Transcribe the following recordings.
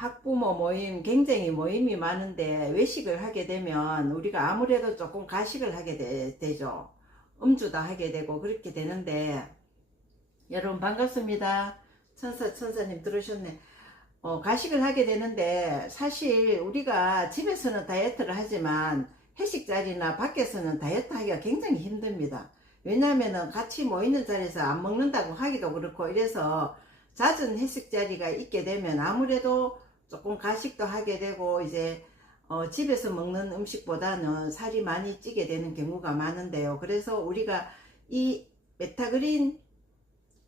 학부모 모임, 굉장히 모임이 많은데 외식을 하게 되면 우리가 아무래도 조금 가식을 하게 되죠. 음주도 하게 되고 그렇게 되는데, 여러분 반갑습니다. 천사님 들으셨네. 가식을 하게 되는데, 사실 우리가 집에서는 다이어트를 하지만 회식 자리나 밖에서는 다이어트 하기가 굉장히 힘듭니다. 왜냐하면 같이 모이는 자리에서 안 먹는다고 하기도 그렇고, 이래서 잦은 회식 자리가 있게 되면 아무래도 조금 가식도 하게 되고, 이제 집에서 먹는 음식보다는 살이 많이 찌게 되는 경우가 많은데요. 그래서 우리가 이 메타그린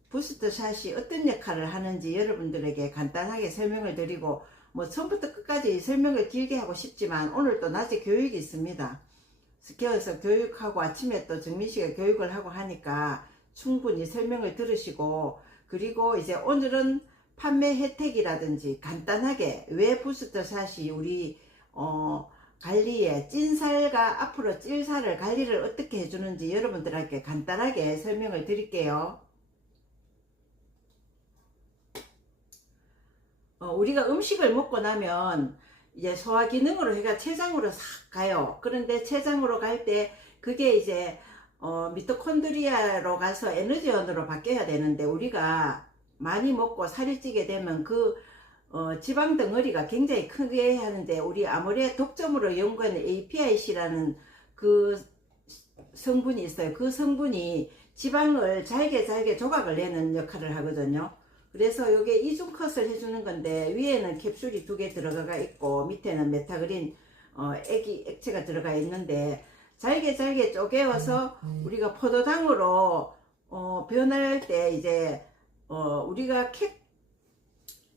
부스트샷이 어떤 역할을 하는지 여러분들에게 간단하게 설명을 드리고, 뭐 처음부터 끝까지 설명을 길게 하고 싶지만 오늘 또 낮에 교육이 있습니다. 스퀘어에서 교육하고 아침에 또 정민씨가 교육을 하고 하니까 충분히 설명을 들으시고, 그리고 이제 오늘은 판매 혜택이라든지 간단하게 왜 부스트샷이 우리 관리에 찐살과 앞으로 찔살을 관리를 어떻게 해주는지 여러분들에게 간단하게 설명을 드릴게요. 우리가 음식을 먹고 나면 이제 소화 기능으로 해가 췌장으로 싹 가요. 그런데 췌장으로 갈 때 그게 이제 미토콘드리아로 가서 에너지원으로 바뀌어야 되는데, 우리가 많이 먹고 살이 찌게 되면 그 지방 덩어리가 굉장히 크게 하는데, 우리 아모레 독점으로 연구하는 APIC라는 그 성분이 있어요. 그 성분이 지방을 잘게 조각을 내는 역할을 하거든요. 그래서 요게 이중컷을 해주는 건데, 위에는 캡슐이 2개 들어가 있고 밑에는 메타그린 액체가 들어가 있는데, 잘게 쪼개어서 우리가 포도당으로 변할 때 이제 우리가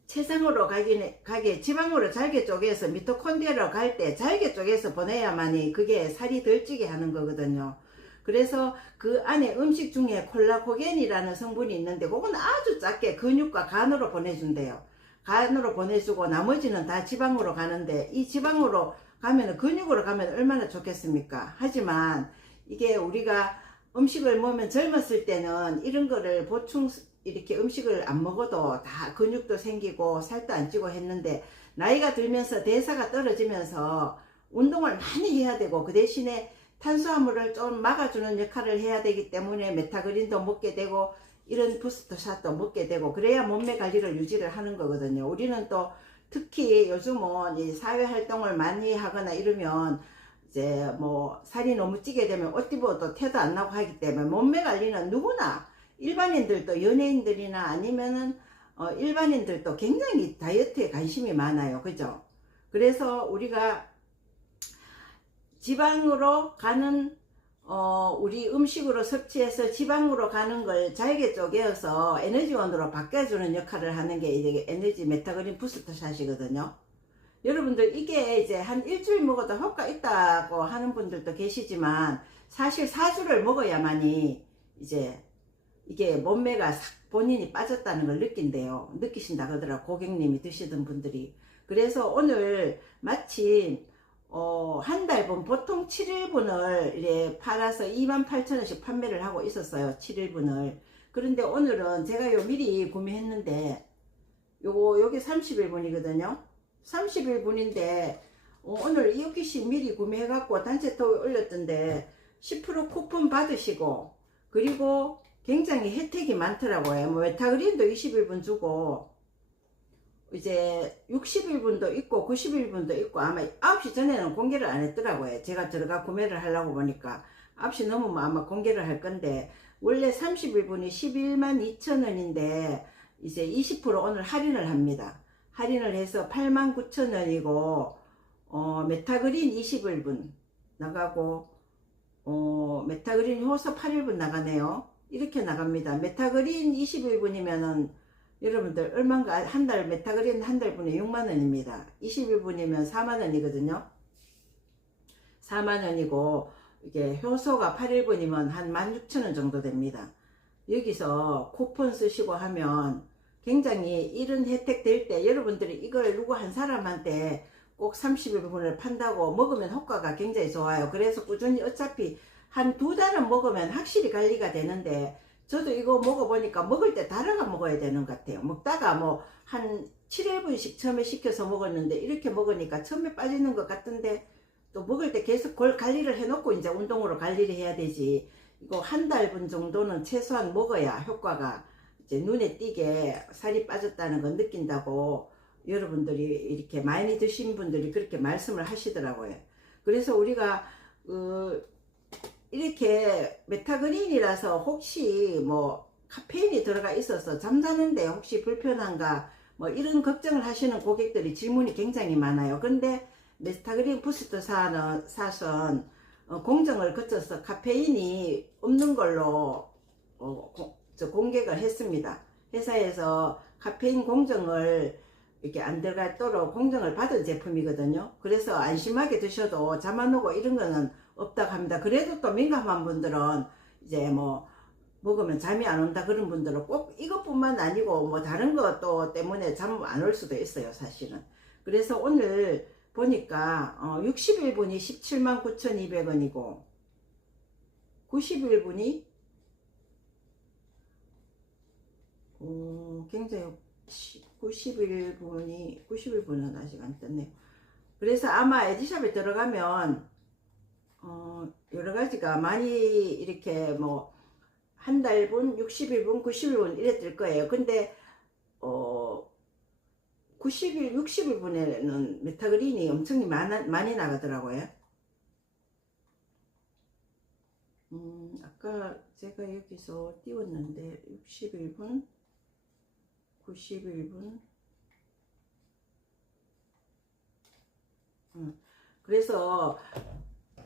췌장으로 가게 지방으로 잘게 쪼개서 미토콘드리아로 갈 때 잘게 쪼개서 보내야만이 그게 살이 덜 찌게 하는 거거든요. 그래서 그 안에 음식 중에 콜라코겐이라는 성분이 있는데, 그건 아주 작게 근육과 간으로 보내준대요. 간으로 보내주고 나머지는 다 지방으로 가는데, 이 지방으로 가면, 근육으로 가면 얼마나 좋겠습니까? 하지만 이게 우리가 음식을 먹으면 젊었을 때는 이런 거를 보충, 이렇게 음식을 안 먹어도 다 근육도 생기고 살도 안 찌고 했는데, 나이가 들면서 대사가 떨어지면서 운동을 많이 해야 되고, 그 대신에 탄수화물을 좀 막아주는 역할을 해야 되기 때문에 메타그린도 먹게 되고 이런 부스트샷도 먹게 되고, 그래야 몸매 관리를 유지를 하는 거거든요. 우리는 또 특히 요즘은 이 사회활동을 많이 하거나 이러면 이제 뭐 살이 너무 찌게 되면 옷 입어도 태도 안 나고 하기 때문에 몸매 관리는 누구나, 일반인들도 연예인들이나 아니면은 일반인들도 굉장히 다이어트에 관심이 많아요. 그죠? 그래서 우리가 지방으로 가는 우리 음식으로 섭취해서 지방으로 가는 걸 잘게 쪼개어서 에너지원으로 바꿔주는 역할을 하는 게 이제 에너지 메타그린 부스트샷이거든요. 여러분들 이게 이제 한 일주일 먹어도 효과 있다고 하는 분들도 계시지만, 사실 4주를 먹어야만이 이제 이게 몸매가 싹 본인이 빠졌다는 걸 느끼신다 그러더라고, 고객님이 드시던 분들이. 그래서 오늘 마침 한 달분 보통 7일분을 이제 팔아서 28,000원씩 판매를 하고 있었어요. 7일분을. 그런데 오늘은 제가 요 미리 구매했는데, 요게 30일분이거든요. 30일분인데 오늘 2개씩 미리 구매해갖고 단체톡에 올렸던데 10% 쿠폰 받으시고, 그리고 굉장히 혜택이 많더라고요. 뭐 메타그린도 20일분 주고, 이제 60일분도 있고 90일분도 있고, 아마 9시 전에는 공개를 안 했더라고요. 제가 들어가 구매를 하려고 보니까 9시 넘으면 아마 공개를 할 건데, 원래 30일분이 112,200원인데 이제 20% 오늘 할인을 합니다. 할인을 해서 89,000원이고 메타그린 20일분 나가고 메타그린 효소 8일분 나가네요. 이렇게 나갑니다. 메타그린 21분이면은 여러분들 얼마인가, 한 달 메타그린 한 달분에 6만원입니다. 21분이면 4만원이거든요. 4만원이고 이게 효소가 8일분이면 한 16,000원 정도 됩니다. 여기서 쿠폰 쓰시고 하면 굉장히 이런 혜택 될 때, 여러분들이 이걸 누구 한 사람한테 꼭 30일분을 판다고 먹으면 효과가 굉장히 좋아요. 그래서 꾸준히 어차피 한 2달은 먹으면 확실히 관리가 되는데, 저도 이거 먹어보니까 먹을 때 달아가 먹어야 되는 것 같아요. 먹다가 뭐 한 7~8분씩 처음에 식혀서 먹었는데 이렇게 먹으니까 처음에 빠지는 것 같은데 또 먹을 때 계속 그걸 관리를 해놓고 이제 운동으로 관리를 해야 되지. 이거 한 달분 정도는 최소한 먹어야 효과가 이제 눈에 띄게 살이 빠졌다는 걸 느낀다고 여러분들이 이렇게 많이 드신 분들이 그렇게 말씀을 하시더라고요. 그래서 우리가 이렇게 메타그린이라서 혹시 뭐 카페인이 들어가 있어서 잠자는데 혹시 불편한가 뭐 이런 걱정을 하시는 고객들이 질문이 굉장히 많아요. 근데 메타그린 부스터 샷은 공정을 거쳐서 카페인이 없는 걸로 공개를 했습니다. 회사에서 카페인 공정을 이렇게 안 들어가도록 공정을 받은 제품이거든요. 그래서 안심하게 드셔도 잠 안 오고 이런 거는 없다고 합니다. 그래도 또 민감한 분들은 이제 뭐 먹으면 잠이 안 온다 그런 분들은 꼭 이것뿐만 아니고 뭐 다른 것도 때문에 잠 안 올 수도 있어요, 사실은. 그래서 오늘 보니까 61분이 179,200원이고 91분이 굉장히 91분은 아직 안 떴네요. 그래서 아마 에디샵에 들어가면 여러 가지가 많이 이렇게 뭐 한 달분, 60일분, 90일분 이래 뜰 거예요. 근데 60일분에는 메타그린이 엄청 많이 나가더라고요. 아까 제가 여기서 띄웠는데 61분, 91분. 그래서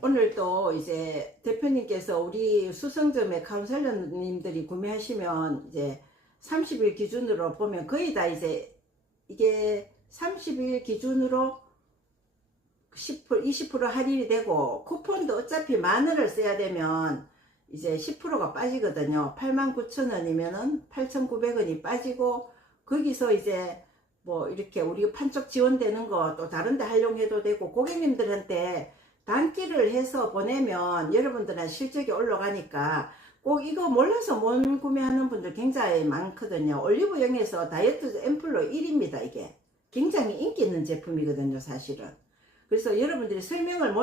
오늘 또 이제 대표님께서 우리 수성점의 카운셀러님들이 구매하시면 이제 30일 기준으로 보면 거의 다 이제 이게 30일 기준으로 10%, 20% 할인이 되고 쿠폰도 어차피 10,000원을 써야 되면 이제 10%가 빠지거든요. 89,000원이면은 8,900원이 빠지고 거기서 이제 뭐 이렇게 우리 판촉 지원되는 거 또 다른데 활용해도 되고 고객님들한테 단기를 해서 보내면 여러분들한 실적이 올라가니까 꼭 이거 몰라서 못 구매하는 분들 굉장히 많거든요. 올리브영에서 다이어트 앰플로 1위입니다. 이게 굉장히 인기 있는 제품이거든요, 사실은. 그래서 여러분들이 설명을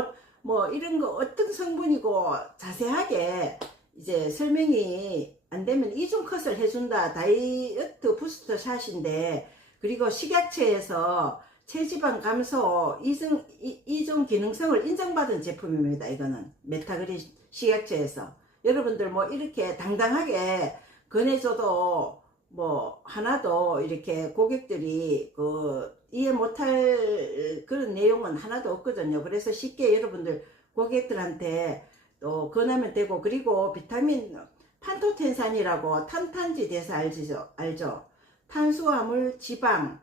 뭐 이런 거 어떤 성분이고 자세하게 이제 설명이 안 되면 이중 컷을 해준다 다이어트 부스터 샷인데, 그리고 식약처에서 체지방 감소 이중 기능성을 인정받은 제품입니다. 이거는 메타그린 식약처에서 여러분들 뭐 이렇게 당당하게 권해줘도 뭐 하나도 이렇게 고객들이 이해 못할 그런 내용은 하나도 없거든요. 그래서 쉽게 여러분들 고객들한테 또 권하면 되고, 그리고 비타민 판토텐산이라고 탄탄지 대사 알죠? 탄수화물, 지방,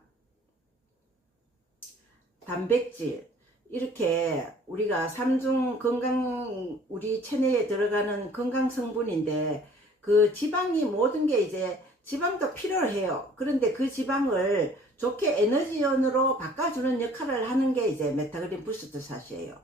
단백질, 이렇게 우리가 삼중 건강, 우리 체내에 들어가는 건강 성분인데 그 지방이 모든 게 이제 지방도 필요해요. 그런데 그 지방을 좋게 에너지원으로 바꿔주는 역할을 하는 게 이제 메타그린 부스터 샷이에요.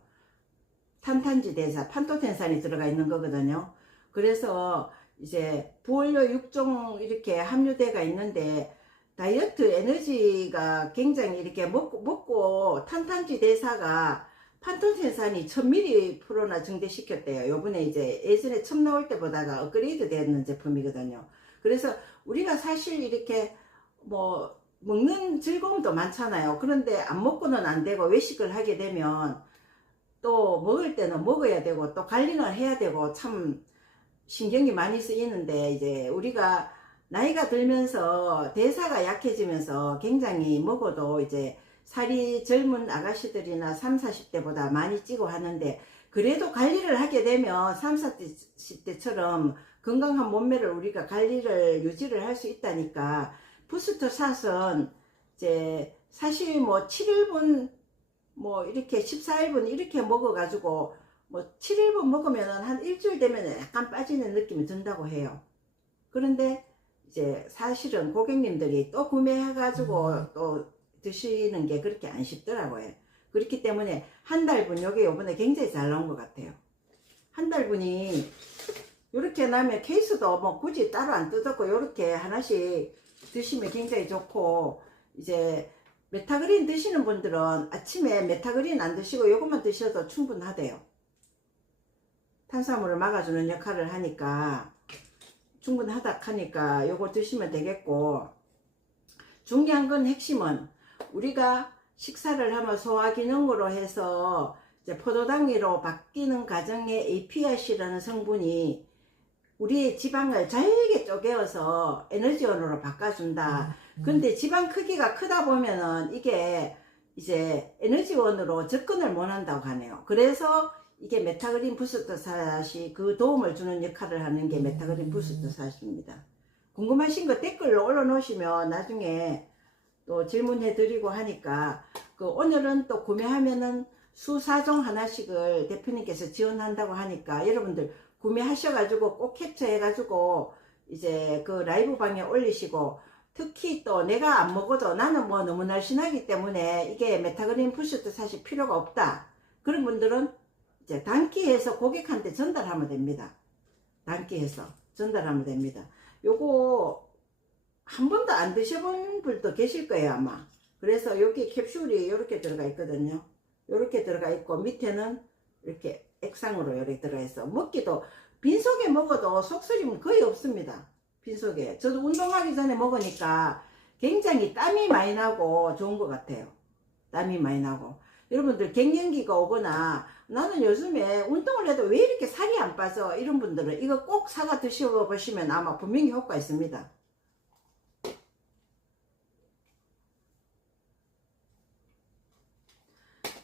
탄탄지 대사, 판토텐산이 들어가 있는 거거든요. 그래서 이제 부원료 6종 이렇게 함유대가 있는데 다이어트 에너지가 굉장히 이렇게 먹고 탄탄지 대사가 판토텐산이 1000mg나 증대시켰대요. 요번에 이제 예전에 처음 나올 때보다가 업그레이드 되는 제품이거든요. 그래서 우리가 사실 이렇게 뭐 먹는 즐거움도 많잖아요. 그런데 안 먹고는 안 되고 외식을 하게 되면 또 먹을 때는 먹어야 되고 또 관리는 해야 되고 참 신경이 많이 쓰이는데, 이제 우리가 나이가 들면서 대사가 약해지면서 굉장히 먹어도 이제 살이 젊은 아가씨들이나 30, 40대보다 많이 찌고 하는데, 그래도 관리를 하게 되면 30, 40대처럼 건강한 몸매를 우리가 관리를 유지를 할 수 있다니까. 부스터 샷은 이제 사실 뭐 7일분 뭐 이렇게 14일분 이렇게 먹어가지고 뭐 7일분 먹으면 한 일주일 되면 약간 빠지는 느낌이 든다고 해요. 그런데 이제 사실은 고객님들이 또 구매해가지고 또 드시는 게 그렇게 안 쉽더라고요. 그렇기 때문에 한 달분, 요게 요번에 굉장히 잘 나온 것 같아요. 한 달분이 요렇게 나면 케이스도 뭐 굳이 따로 안 뜯었고 요렇게 하나씩 드시면 굉장히 좋고, 이제 메타그린 드시는 분들은 아침에 메타그린 안 드시고 요것만 드셔도 충분하대요. 탄수화물을 막아주는 역할을 하니까 충분하다 하니까 요걸 드시면 되겠고, 중요한 건 핵심은 우리가 식사를 하면 소화기능으로 해서 이제 포도당위로 바뀌는 과정에 APRC라는 성분이 우리의 지방을 잘게 쪼개어서 에너지원으로 바꿔준다. 근데 지방 크기가 크다 보면은 이게 이제 에너지원으로 접근을 못 한다고 하네요. 그래서 이게 메타그린 부스터샷이 그 도움을 주는 역할을 하는 게 메타그린 부스터샷입니다. 궁금하신 거 댓글로 올려놓으시면 나중에 또 질문해 드리고 하니까, 그 오늘은 또 구매하면은 수 4종 하나씩을 대표님께서 지원한다고 하니까 여러분들 구매하셔가지고 꼭 캡처해가지고 이제 그 라이브 방에 올리시고, 특히 또 내가 안 먹어도 나는 뭐 너무 날씬하기 때문에 이게 메타그린 부스터샷이 필요가 없다, 그런 분들은 이제 단기해서 고객한테 전달하면 됩니다. 단기해서 전달하면 됩니다. 요거 한 번도 안 드셔본 분도 계실 거예요 아마. 그래서 여기 캡슐이 이렇게 들어가 있거든요. 이렇게 들어가 있고 밑에는 이렇게 액상으로 이렇게 들어가 있어. 먹기도 빈속에 먹어도 속쓰림 거의 없습니다. 빈속에. 저도 운동하기 전에 먹으니까 굉장히 땀이 많이 나고 좋은 것 같아요. 땀이 많이 나고. 여러분들 갱년기가 오거나 나는 요즘에 운동을 해도 왜 이렇게 살이 안 빠져, 이런 분들은 이거 꼭 사가 드셔보시면 아마 분명히 효과 있습니다.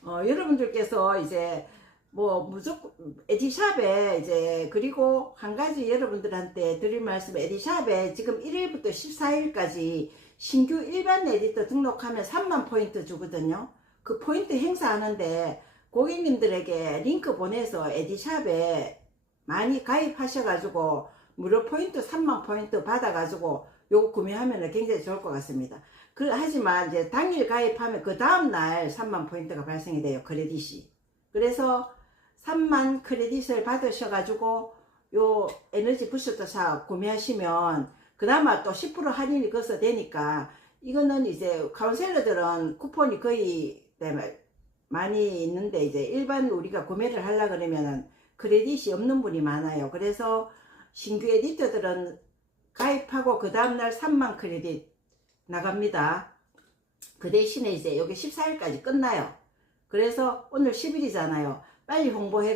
여러분들께서 이제 뭐 무조건 에디샵에 이제, 그리고 한 가지 여러분들한테 드릴 말씀은, 에디샵에 지금 1일부터 14일까지 신규 일반 에디터 등록하면 3만 포인트 주거든요. 그 포인트 행사하는데 고객님들에게 링크 보내서 에디샵에 많이 가입하셔가지고 무료 포인트 3만 포인트 받아가지고 요거 구매하면 굉장히 좋을 것 같습니다. 하지만 이제 당일 가입하면 그 다음날 3만 포인트가 발생이 돼요, 크레딧이. 그래서 3만 크레딧을 받으셔가지고 요 에너지 부스터샷 구매하시면 그나마 또 10% 할인이 거기서 되니까, 이거는 이제 카운셀러들은 쿠폰이 거의 많이 있는데 이제 일반 우리가 구매를 하려 그러면은 크레딧이 없는 분이 많아요. 그래서 신규 에디터들은 가입하고 그 다음날 3만 크레딧 나갑니다. 그 대신에 이제 여기 14일까지 끝나요. 그래서 오늘 10일이잖아요. 빨리 홍보해가